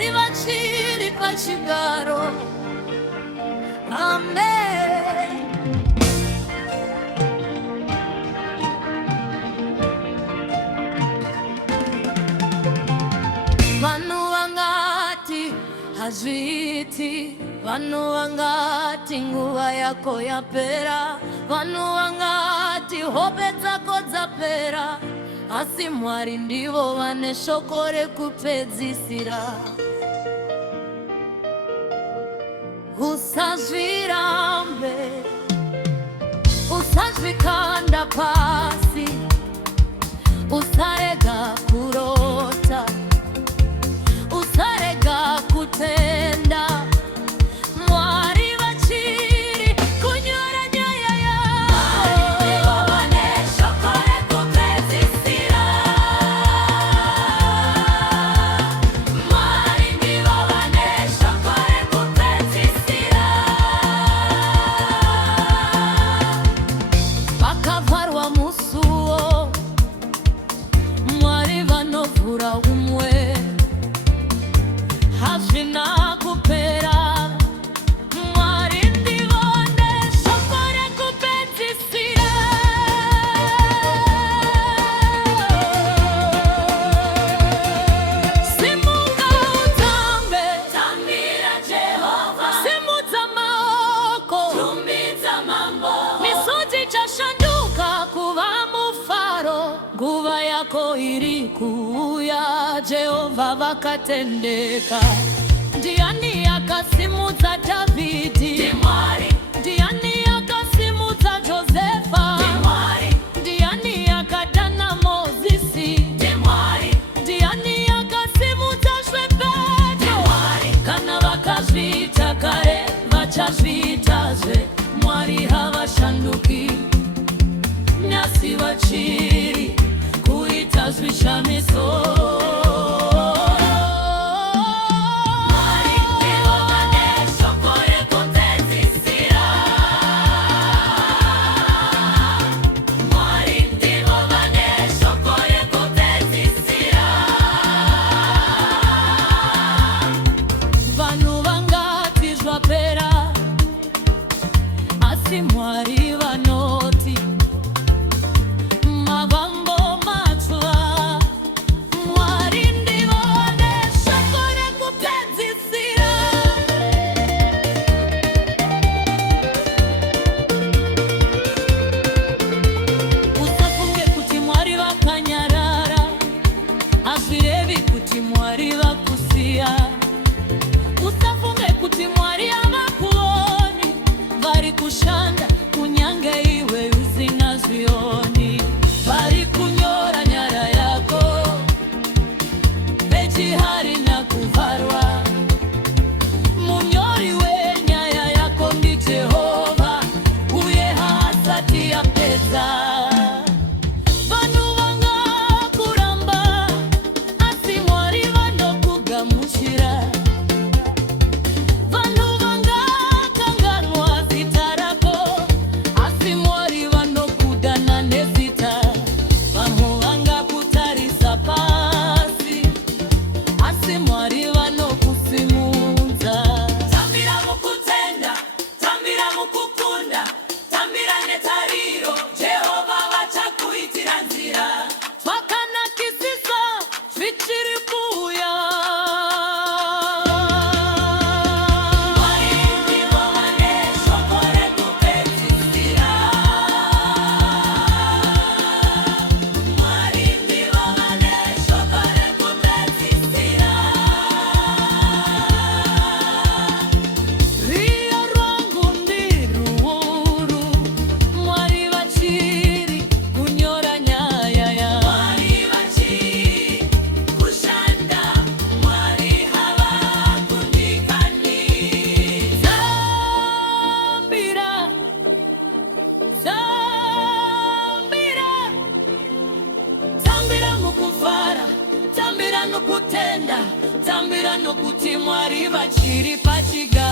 mwari vachiri pachigaro. Amen. Vanhu vangati hazviiti, vanhu vangati nguva yako yapera, vanhu vangati hope dzako dzapera, asi Mwari ndivo vane shoko rekupedzisira. Usazvirambe, usazvikanda pasi, usarega kurota, usarega kutenda. Mwari vachiri kunyora nyaya yako, vane shoko rekupedzisira. Mwari ndivo vane shoko rekupedzisira. Vakavharwa musuwo, Mwari vanovhura umwe. Hazvina kupera, Mwari ndivo vane shoko rekupedzisira. Simuka utambe, tambira Jehova. Simudza maoko, tumbidza mambo. Misodzi ichashanduka kuva mufaro. Nguva yako iri kuuya, Jehova vakatendeka. Ndiani akasimudza Davhidhi? Mwari. Ndiani akasimudza Josefa? Mwari. Ndiani akadana Mozisi? Mwari. Ndiani akasimudza Petro? Mwari. Kana vakazviita kare, vachazviitazve. Mwari havashanduki, nhasi vachiri kuita zvishamiso. Mwari vanoti mavambo matsva. Mwari ndivo vane shoko rekupedzisira. Usafunge kuti Mwari vakanyarara, hazvirevi kuti Mwari vakusiya. Usafunge kuti Mwari havakuoni, vari kushanda kunyange iwe usinazvioni. Vari kunyora nyara yako, peji harina kuvharwa. Munyori wenyaya yako ndi Jehova, uye haasati yapedza. Vanhu vangakuramba, asi Mwari vanokugamuchira. Vanhu vangakanganwa zita rako, asi Mwari vanokudana nezita. Vamwe vangakutarisa pasi, asi Mwari vanokusimudza. Tambira mukutenda, tambira mukukunda, tambira netariro, Jehova vachakuitira nzira. Zvakanakisisa zvichiri kuuya. Mwari ndivo vane shoko rekupedzisira. Mwari ndivo vane shoko rekupedzisira. Riyo rwangu ndirwuru, Mwari vachiri kunyora nyaya ya. Mwari vachiri kushanda, Mwari havakundikani. Tambira, tambira, tambira mukuvhara, tambira nokutenda, tambira nokuti Mwari vachiri pachigaro.